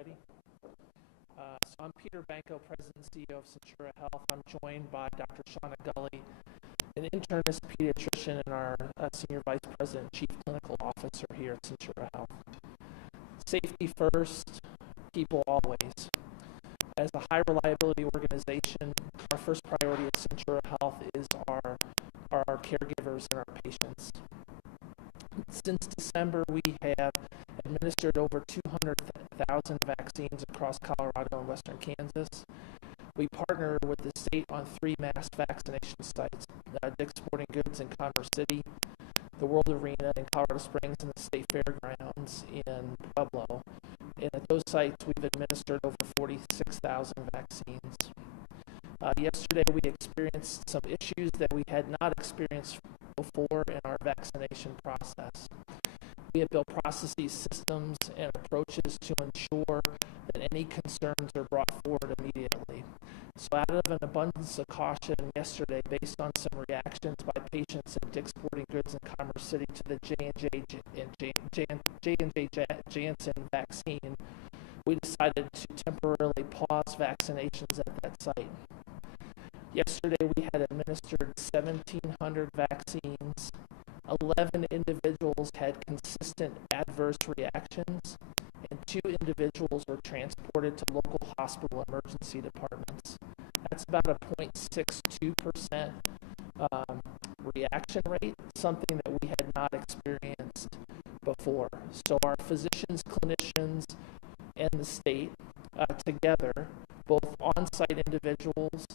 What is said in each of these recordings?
Ready? So I'm Peter Banco, President and CEO of Centura Health. I'm joined by Dr. Shauna Gully, an internist pediatrician and our Senior Vice President and Chief Clinical Officer here at Centura Health. Safety first, people always. As a high reliability organization, our first priority at Centura Health is our caregivers and our patients. Since December, we have administered over 200,000 vaccines across Colorado and western Kansas. We partner with the state on 3 mass vaccination sites, Dick's Sporting Goods in Commerce City, the World Arena in Colorado Springs, and the State Fairgrounds in Pueblo. And at those sites, we've administered over 46,000 vaccines. Yesterday, we experienced some issues that we had not experienced before in our vaccination process. We have built processes, systems, and approaches to ensure that any concerns are brought forward immediately. So out of an abundance of caution yesterday, based on some reactions by patients at Dick's Sporting Goods in Commerce City to the J&J Janssen vaccine, we decided to temporarily pause vaccinations at that site. Yesterday, we had administered 1,700 vaccines. 11 individuals had consistent adverse reactions, and 2 individuals were transported to local hospital emergency departments. That's about a 0.62% reaction rate, something that we had not experienced before. So our physicians, clinicians, and the state together, both on-site individuals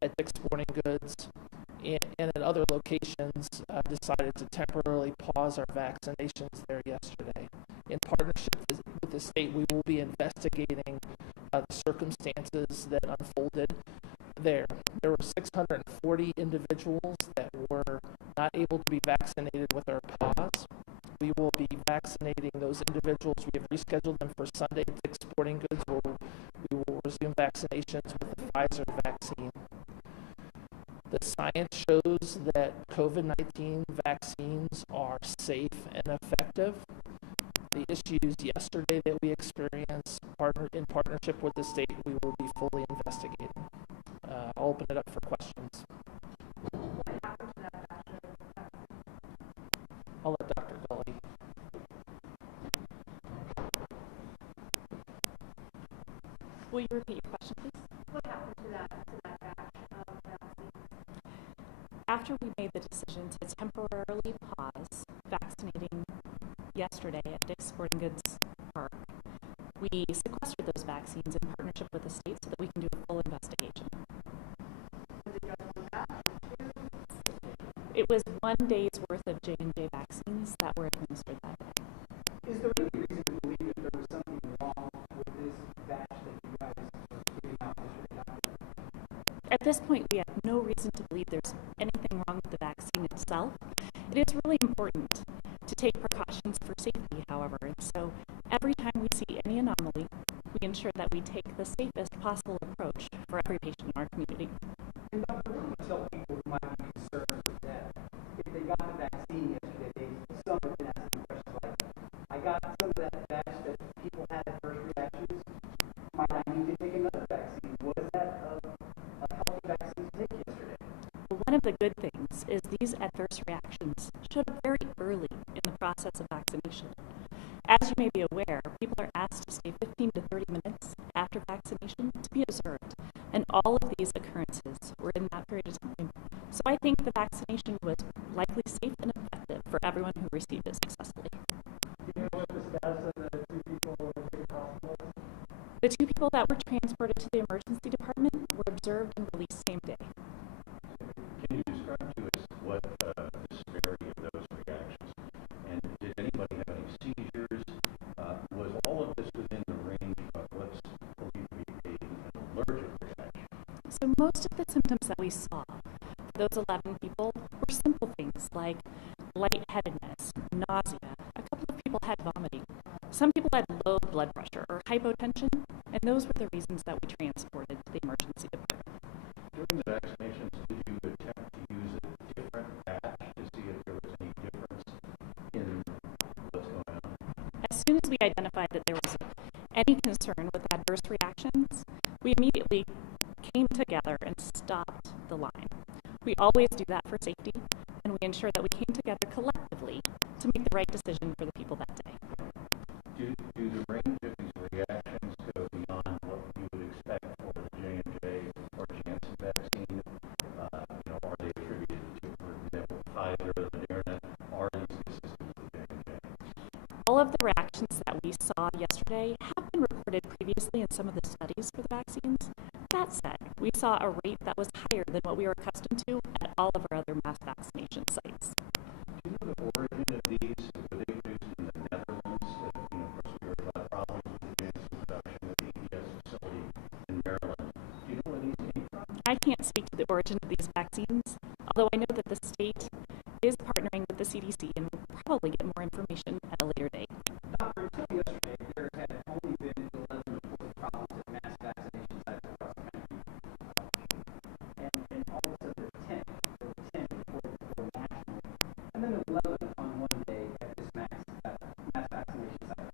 at Dick's Sporting Goods and at other locations, decided to temporarily pause our vaccinations there yesterday. In partnership with the state, we will be investigating the circumstances that unfolded there. There were 640 individuals that were not able to be vaccinated with our pause. We will be vaccinating those individuals. We have rescheduled them for Sunday at Dick's Sporting Goods, where we will resume vaccinations with the Pfizer vaccine. The science shows that COVID-19 vaccines are safe and effective. The issues yesterday that we experienced in partnership with the state, we will be fully investigating. I'll open it up for questions. I'll let Dr. Gully. Will you repeat your question, please? What happened to that batch of vaccines? After we made the decision to temporarily pause vaccinating yesterday at Dick's Sporting Goods Park, we sequestered those vaccines in partnership with the state so that we can do a full investigation. Was it just one batch? It was 1 day's worth of J&J vaccines that were administered that day. Is there any reason to believe that there was something wrong with this batch that you guys were giving out yesterday? At this point, we have no reason to believe there's anything wrong with the vaccine itself. It is really important to take precautions for safety, however, and so every time we see any anomaly, we ensure that we take the safest possible approach for every patient in our community. And Dr., what do you tell people who might be concerned with that? If they got the vaccine yesterday, some have been asking questions like, I got some of that batch that people had adverse reactions. Might I need to take another vaccine? Was that a healthy vaccine to take yesterday? Well, one of the good things is these adverse reactions showed up very early in the process of vaccination. As you may be aware, people are asked to stay 15 to 30 minutes after vaccination to be observed, and all of these occurrences were in that period of time. So I think the vaccination was likely safe and effective for everyone who received it successfully. Do you know what the status of the 2 people who were taken to hospital was? The 2 people that were transported to the emergency department were observed and released same day. Can you describe to us what the severity of those reactions? And did anybody have any seizures? Was all of this within the range of what's believed to be an allergic reaction? So most of the symptoms that we saw for those 11 people were simple things like lightheadedness, nausea. A couple of people had vomiting. Some people had low blood pressure or hypotension, and those were the reasons that we transported to the emergency department. During the vaccinations, did you attempt to use a different batch to see if there was any difference in what's going on? As soon as we identified that there was any concern with adverse reactions, we immediately came together and stopped the line. We always do that for safety, and we ensure that we came together collectively to make the right decision for the people that day. Do the range of these reactions go beyond what you would expect for the J&J or Janssen vaccine? Are they attributed to, for example, Pfizer or Moderna? Are these consistent with J&J? All of the reactions that we saw yesterday have been reported previously in some of the studies for the vaccines. That said, we saw a rate that was higher than what we were accustomed to at all of our other mass vaccination sites. Do you know the origin of these? Were they produced in the Netherlands? Of course, we heard about problems with the Janssen production at the EPS facility in Maryland. Do you know where these came from? I can't speak to the origin of these vaccines, although I know that the state is partnering with the CDC and will probably get more information at a later date. Doctor, until yesterday, there had only been 11 reported problems at mass vaccination sites across the country. And all of a sudden, there were 10 reported for nationally, and then 11 on one day at this mass vaccination site.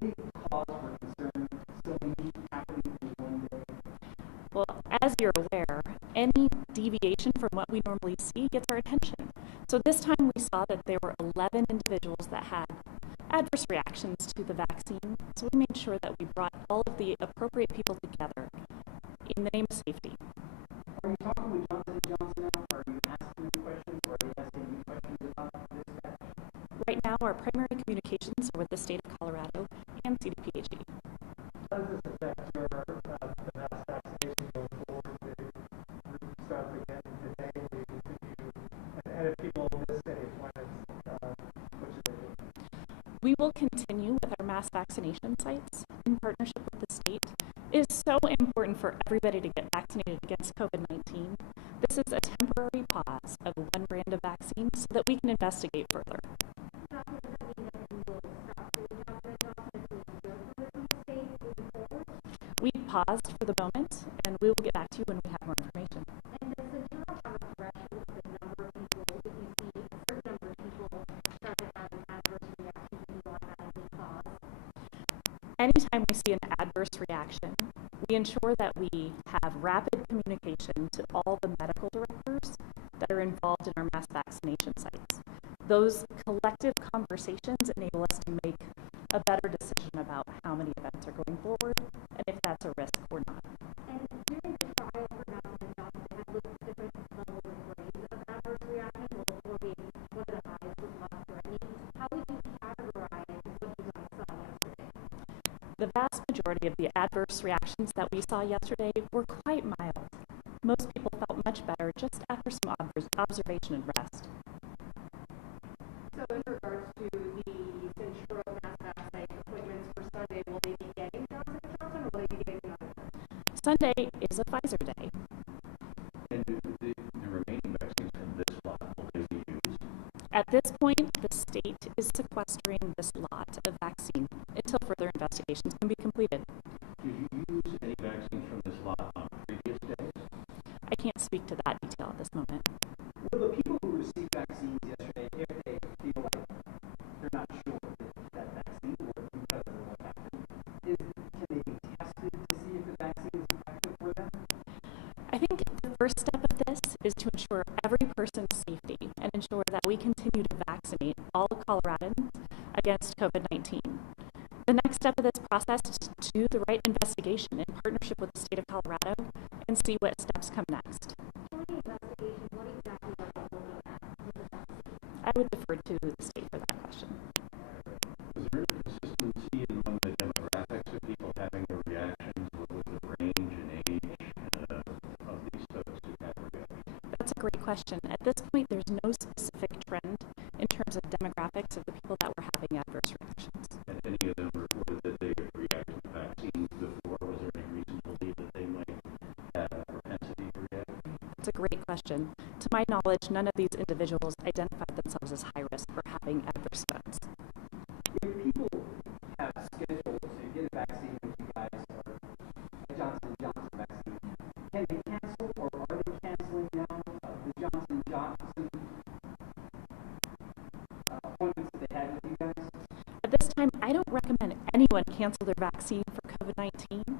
Any cause for concern so many happening in one day? Well, as you're aware, any deviation from what we normally see gets our attention. So this time we saw that there were 11 individuals that had adverse reactions to the vaccine, so we made sure that we brought all of the appropriate people together in the name of safety. Are you talking with Johnson & Johnson now? Are you asking them questions? Or are they asking you questions about this batch? Right now, our primary communications are with the state of Colorado and CDPHE. How does this affect your the mass vaccination going forward? Did it start again today? And if people miss any appointments, what should they do? We will continue with our mass vaccination sites in partnership with the state. It is so important for everybody to get vaccinated against COVID-19. This is a temporary pause of one brand of vaccine so that we can investigate further. Doctor, does that mean that we will stop doing Johnson & Johnson if we don't hear from the state moving forward? We paused for the moment, and we will get back to you when we have more information. And does Centura have a threshold for the number of people, if you see a certain number of people started having adverse reactions and you want that any cause? Anytime we see an adverse reaction, we ensure that we have rapid communication to all the medical directors that are involved in our mass vaccination sites. Those collective conversations enable us to make a better decision about how many events are going forward and if that's a risk or not. And during the trial for Johnson & Johnson, they had looked at different levels and grades of adverse reaction, or being one of the highest was life-threatening. How would you categorize what you guys saw yesterday? The vast majority of the adverse reactions that we saw yesterday were quite mild. Most people felt much better just after some observation and rest. So in regards to the Centura mass vaccine appointments for Sunday, will they be getting Johnson & Johnson or will they be getting another? Sunday is a Pfizer day. And the remaining vaccines from this lot, will they be used? At this point, the state is sequestering this lot of vaccine until further investigations can be completed. Did you use any vaccines from this lot on previous days? I can't speak to that detail at this moment. Will the people who received vaccines yesterday, if they feel like they're not sure that vaccine works because of what happened, can they be tested to see if the vaccine is effective for them? I think the first step of this is to ensure every person's safety and ensure that we continue to vaccinate all Coloradans against COVID-19. The next step of this process is to do the right investigation in partnership with the state of Colorado and see what steps come next. For the investigation, what exactly are they looking at with the vaccine? I would defer to the state for that question. Was there any consistency among the demographics of people having the reactions? What was the range and age of these folks who had reactions? That's a great question. At this point, there's no specific trend in terms of demographics of the people that were having adverse reactions. And any of them reported that they had reacted to vaccines before? Was there any reason to believe that they might have a propensity to react? It's a great question. To my knowledge, none of these individuals identified themselves as high risk for having adverse events. If people have scheduled to get a vaccine with you guys or a Johnson & Johnson vaccine, can they cancel or are they canceling now the Johnson & Johnson appointments that they had with you guys? At this time, I don't recommend any anyone cancel their vaccine for COVID-19?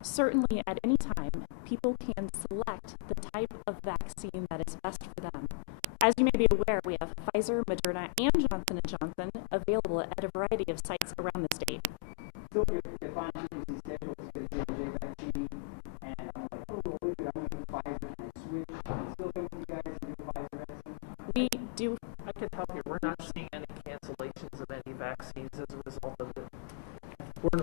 Certainly, at any time, people can select the type of vaccine that is best for them. As you may be aware, we have Pfizer, Moderna, and Johnson & Johnson available at a variety of sites around the state. So if I'm choosing schedule to get a J&J vaccine, and I'm like, oh, well, wait, I'm going to Pfizer, can I switch? Can I still come to you guys and do Pfizer vaccine? We do. I can help you. We're not seeing any cancellations of any vaccines as a result of it.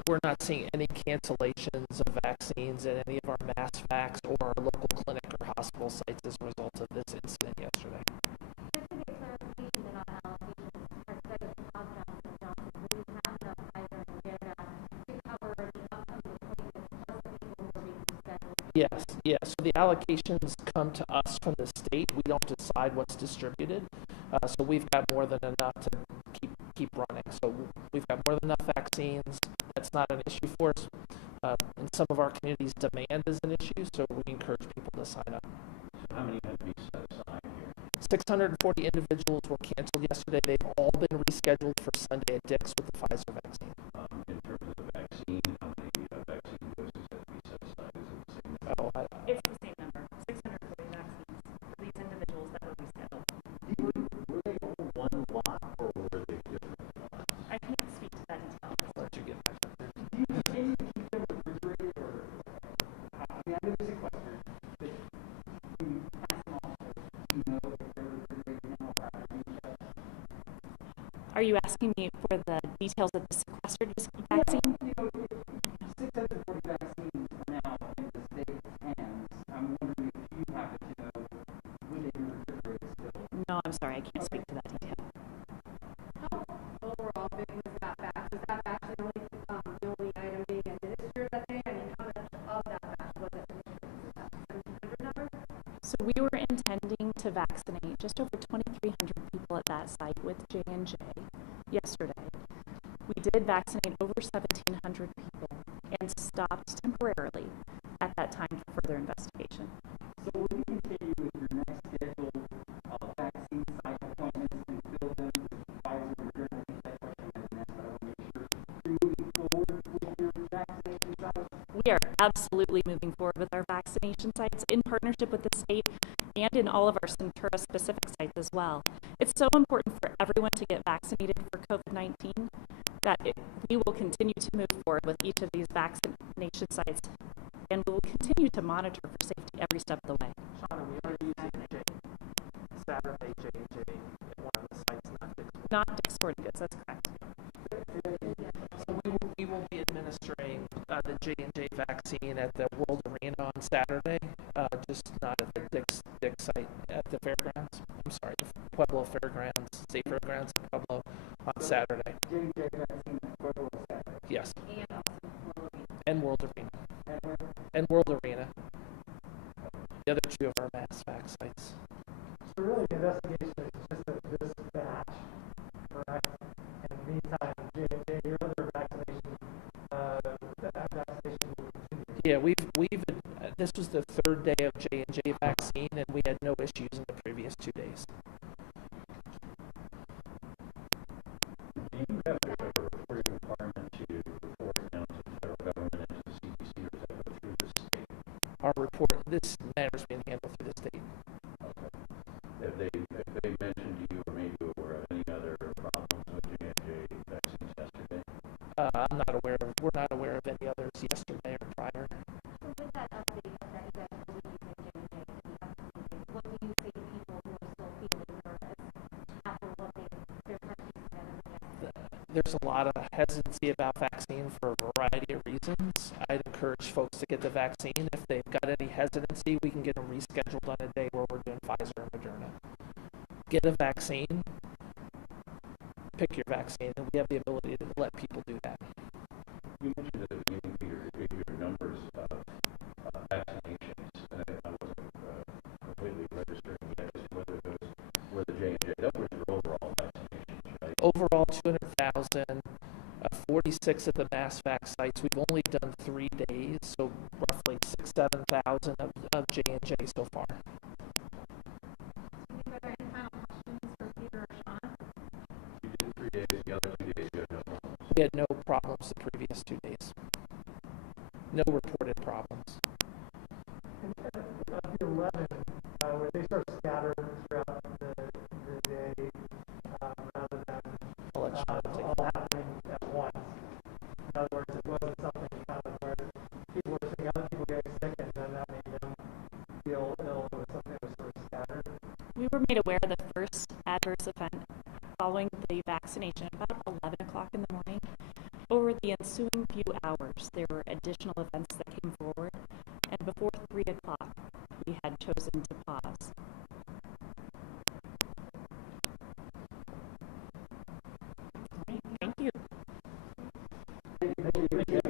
We're not seeing any cancellations of vaccines at any of our mass vacs or our local clinic or hospital sites as a result of this incident yesterday. Just to get clarification then on allocations, our study of Johnson & Johnson, will you have enough Pfizer and Moderna to cover the upcoming appointments plus the people who are being rescheduled? Yes, yes. So the allocations come to us from the state. We don't decide what's distributed. So we've got more than enough to keep running. So we've got more than enough vaccines. That's not an issue for us. In some of our communities, demand is an issue, so we encourage people to sign up. So how many had to be set aside here? 640 individuals were canceled yesterday. They've all been rescheduled for Sunday at Dick's with the Pfizer vaccine. In terms of the vaccine, how many vaccine doses had to be set aside? Is it the same number? Oh, It's the same number, 640 vaccines for these individuals that were rescheduled. Were they all one lot or were they different lots? I can't speak to that detail. I'll let you get back up there. Do you continue to keep them refrigerated, or, I mean, I know there's a question, but do you pass them off, do you know if they're refrigerated now or after being checked? Are you asking me for the details of the sequestered vaccine? You know, if 640 vaccines are now in the state's hands, I'm wondering if you happen to know, would they be refrigerated still? No, I'm sorry, I can't speak to that detail. How overall big was that batch? Was that batch the only item being administered that day? I mean, how much of that batch was administered? Was that 1,700 number? So we were intending to vaccinate just over 2,300 people at that site with J&J yesterday. We did vaccinate over 1,700 people and stopped temporarily at that time for further investigation. So will you continue with your next schedule of vaccine site appointments and fill them with Pfizer and Moderna? I think that question has been asked, but I want to make sure you're moving forward with your vaccination sites. We are absolutely moving forward with our vaccination sites in partnership with the state and in all of our Centura specific sites as well. It's so important for everyone to get vaccinated for COVID-19 that we will continue to move forward with each of these vaccination sites, and we will continue to monitor for safety every step of the way. Shauna, we are using Saturday J&J at one of the sites, not Dick's. Not Dick's Sporting Goods, that's correct. So we will be administering the J&J vaccine at the World Arena on Saturday, just not at the Dick's site at the fairgrounds. I'm sorry, the Pueblo Fairgrounds, State Fairgrounds in Pueblo on Saturday. J&J vaccine at Pueblo Saturday. Yes, And also World Arena. and World Arena. And where? And World Arena. The other two of our mass vac sites. So really, the investigation is just of this batch, correct? In the meantime, J&J, your other vaccination, that vaccination will continue. Yeah, we've this was the third day of J&J vaccine, and we had no issues in the previous 2 days. Do you have a reporting requirement to report down to the federal government and to the CDC, or does that go through the state? Our report, this matter is being handled through the state. Okay. Have they mentioned to you or made you aware of any other problems with J&J vaccines yesterday? We're not aware of any others yesterday or prior. So with that update that you guys will be using J&J for the upcoming days, what do you say to people who are still feeling nervous after what their country's been against? There's a lot of hesitancy about vaccine for a variety of reasons. I'd encourage folks to get the vaccine. If they've got any hesitancy, we can get them rescheduled on a day where we're doing Pfizer and Moderna. Get a vaccine, pick your vaccine, and we have the ability to let people do that. You mentioned at the beginning your numbers of vaccinations, and I wasn't completely registering yet as to whether those were the J&J. Those were overall vaccinations, right? Overall, 200,000, 46 at the mass vac sites. We've only done 3 days, so roughly 7,000 of J&J so far. Are there any final questions for Peter or Shauna? You did 3 days, the other 2 days you had no problems. we had no problems the previous 2 days. No reported problems. Of the 11, where they sort of scattered throughout the day, rather than all happening at once. In other words, it wasn't something kind of where people were seeing other people getting sick and then that made them feel ill. It was something that was sort of scattered. We were made aware of the first adverse event following the vaccination about 11 o'clock in the morning. Over the ensuing few hours, there were additional events that came forward, and before 3 o'clock, we had chosen to pause. All right, thank you. Thank you.